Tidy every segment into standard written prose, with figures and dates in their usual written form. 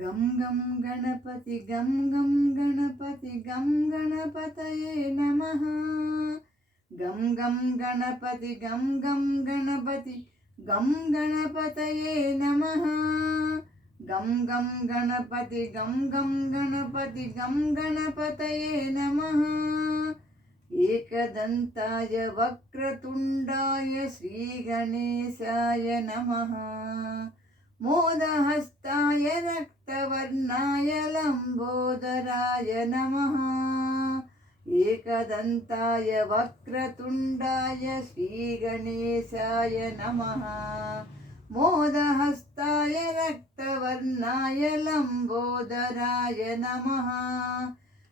గం గం గణపతి గం గం గణపతి గం గణపతయే నమః. గం గం గణపతి గం గం గణపతి గం గణపతయే నమః. గం గం గణపతి గం గం గణపతి గం గణపతయే నమః. ఏకదంతాయ వక్రతుండాయ శ్రీగణేశాయ నమః. మోదహస్తాయ రక్తవర్ణాయ లంబోదరాయ నమః. ఏకదంతాయ వక్రతుండాయ శ్రీగణేశాయ నమః. మోదహస్తాయ రక్తవర్ణాయ లంబోదరాయ నమః.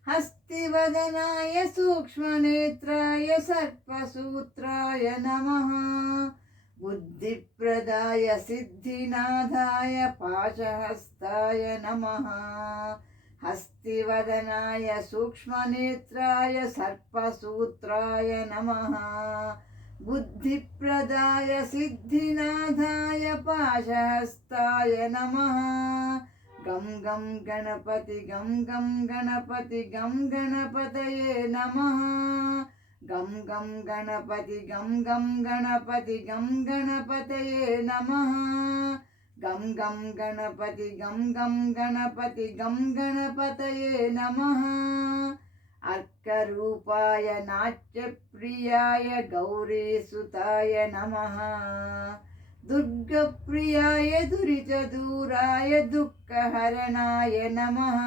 హస్తివదనాయ సూక్ష్మనేత్రాయ సర్పసూత్రాయ నమః. బుద్ధిప్రదాయ సిద్ధినాథాయ పాశహస్తాయ నమః. హస్తివదనాయ సూక్ష్మనేత్రాయ సర్పసూత్రాయ నమః. బుద్ధిప్రదాయ సిద్ధినాథాయ పాశహస్తాయ నమః. గం గం గణపతి గం గం గణపతి గం గణపతయే నమః. గం గం గణపతి గం గం గణపతి గం గణపతయే నమః. గం గం గణపతి గం గం గణపతి గం గణపతయే నమః. అర్కరూపాయ నాట్యప్రియాయ గౌరీసుతాయ నమః. దుర్గప్రియాయ దురితదూరాయ దుఃఖహరణాయ నమః.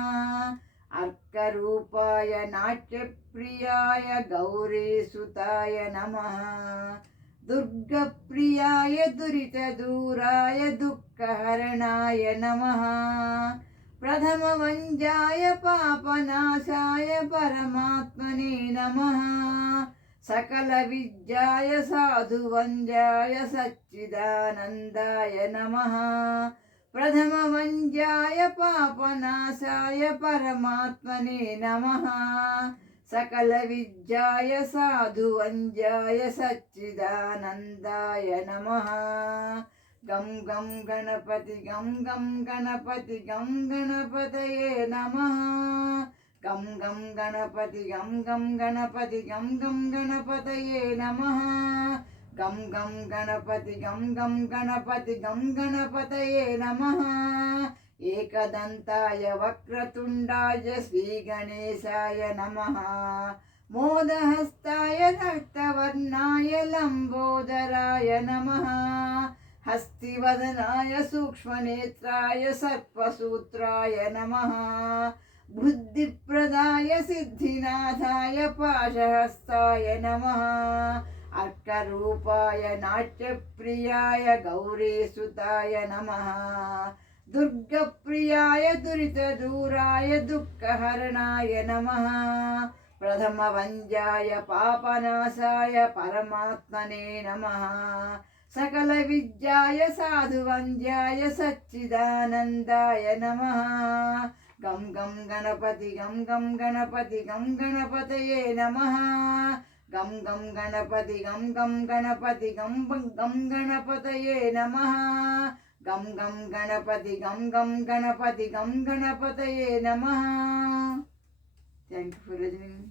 అర్కరూపాయ నాట్యప్రియాయ గౌరీసుతాయ నమః. దుర్గప్రియాయ దురితదూరాయ దుఃఖహరణాయ నమః. ప్రథమవంద్యాయ పాపనాశాయ పరమాత్మనే నమః. సకల విద్యాయ సాధువంద్యాయ సచ్చిదానందాయ నమః. ప్రథమవంద్యాయ పాపనాశాయ పరమాత్మనే నమః. సకల విద్యాయ సాధువంద్యాయ సచ్చిదానందాయ నమః. గం గం గణపతి గం గం గణపతి గం గణపతయే నమః. గం గం గణపతి గం గం గణపతి గం గం గణపతయే నమః. గం గం గణపతి గం గం గణపతి గం గణపతయే నమః. ఏకదంతాయ వక్రతుండాయ శ్రీగణేశాయ నమః. మోదహస్తాయ రక్తవర్ణాయ లంబోదరాయ నమః. హస్తివదనాయ సూక్ష్మనేత్రాయ సర్పసూత్రాయ నమః. బుద్ధిప్రదాయ సిద్ధినాథాయ పాశహస్తాయ నమః. అర్కరూపాయ నాట్యప్రియాయ గౌరీసుతాయ నమః. దుర్గప్రియాయ దురితదూరాయ దుఃఖహరణాయ నమః. ప్రథమవంద్యాయ పాపనాశాయ పరమాత్మనే నమః. సకల విద్యాయ సాధువంద్యాయ సచ్చిదానందాయ నమః. గం గం గణపతి గం గం గణపతి గం గణపతయే నమః. గం గం గణపతి గం గం గణపతి గం గం గణపతయే నమః. గం గం గణపతి గం గం గణపతి గం గణపతయే నమః. Thank you for listening.